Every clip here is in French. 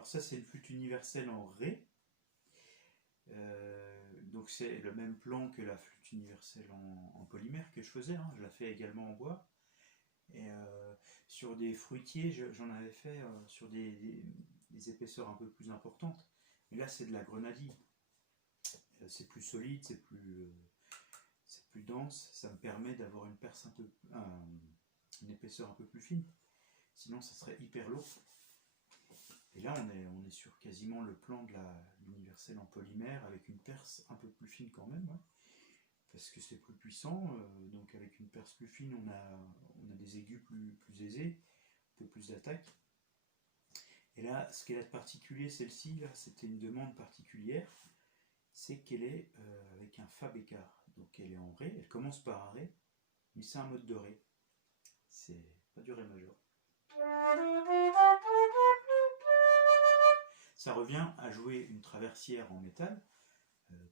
Alors ça c'est une flûte universelle en Ré. Donc c'est le même plan que la flûte universelle en polymère que je faisais, hein. Je la fais également en bois. Et sur des fruitiers, j'en avais fait sur des épaisseurs un peu plus importantes. Mais là c'est de la grenadille. C'est plus solide, c'est plus dense. Ça me permet d'avoir une perce une épaisseur un peu plus fine. Sinon ça serait hyper lourd. Et là on est sur quasiment le plan de l'universelle en polymère avec une perce un peu plus fine quand même, ouais. Parce que c'est plus puissant, donc avec une perce plus fine on a des aigus plus aisés, un peu plus d'attaque. Et là ce qu'elle a de particulier, celle-ci, là c'était une demande particulière, c'est qu'elle est avec un Fa bécard. Donc elle est en Ré, elle commence par un Ré, mais c'est un mode de Ré. C'est pas du Ré majeur. Ça revient à jouer une traversière en métal,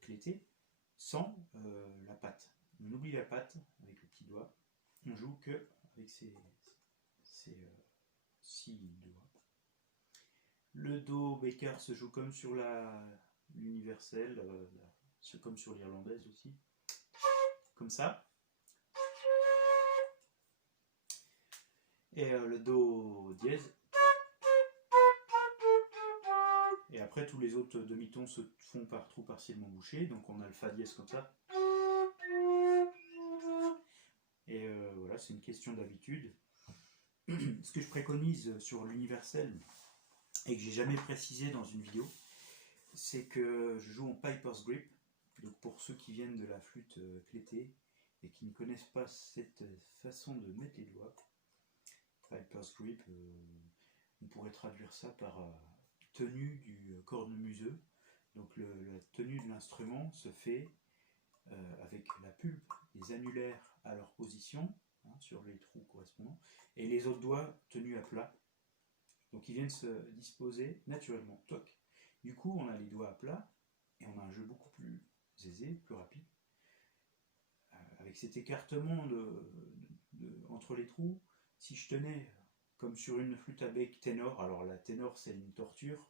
clétée, sans la patte. On oublie la patte avec le petit doigt. On joue que avec ces 6 doigts. Le Do bécard se joue comme sur l'universelle, comme sur l'irlandaise aussi. Comme ça. Et le Do dièse. Et après tous les autres demi-tons se font par trous partiellement bouchés, donc on a le Fa dièse comme ça. Et voilà, c'est une question d'habitude. Ce que je préconise sur l'universel, et que j'ai jamais précisé dans une vidéo, c'est que je joue en Piper's Grip. Donc pour ceux qui viennent de la flûte clétée et qui ne connaissent pas cette façon de mettre les doigts, Piper's Grip, on pourrait traduire ça par tenue du cornemuseux. Donc la tenue de l'instrument se fait avec la pulpe, les annulaires à leur position, hein, sur les trous correspondants, et les autres doigts tenus à plat. Donc ils viennent se disposer naturellement. Toc. Du coup, on a les doigts à plat et on a un jeu beaucoup plus aisé, plus rapide. Avec cet écartement entre les trous, si je tenais comme sur une flûte à bec ténor, alors la ténor c'est une torture,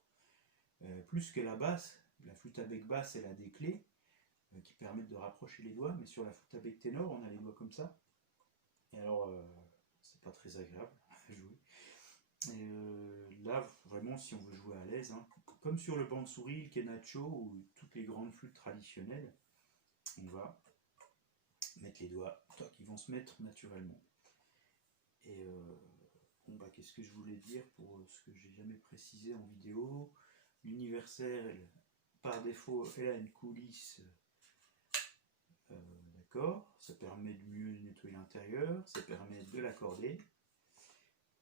plus que la basse, la flûte à bec basse elle a des clés qui permettent de rapprocher les doigts, mais sur la flûte à bec ténor on a les doigts comme ça. Et alors c'est pas très agréable à jouer. Et là vraiment si on veut jouer à l'aise, hein, comme sur le bansuri, le kenacho ou toutes les grandes flûtes traditionnelles, on va mettre les doigts, toc, ils vont se mettre naturellement. Et bon bah qu'est-ce que je voulais dire pour ce que j'ai jamais précisé en vidéo. L'universel par défaut elle a une coulisse, d'accord, ça permet de mieux nettoyer l'intérieur, ça permet de l'accorder.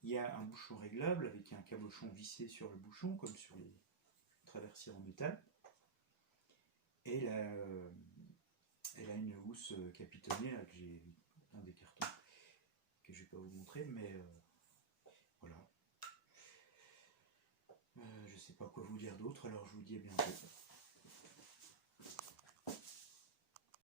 Il y a un bouchon réglable avec un cabochon vissé sur le bouchon comme sur les traversières en métal. Et là, elle a une housse capitonnée là, que j'ai dans des cartons que je ne vais pas vous montrer, mais voilà. Je ne sais pas quoi vous dire d'autre, alors je vous dis à bientôt.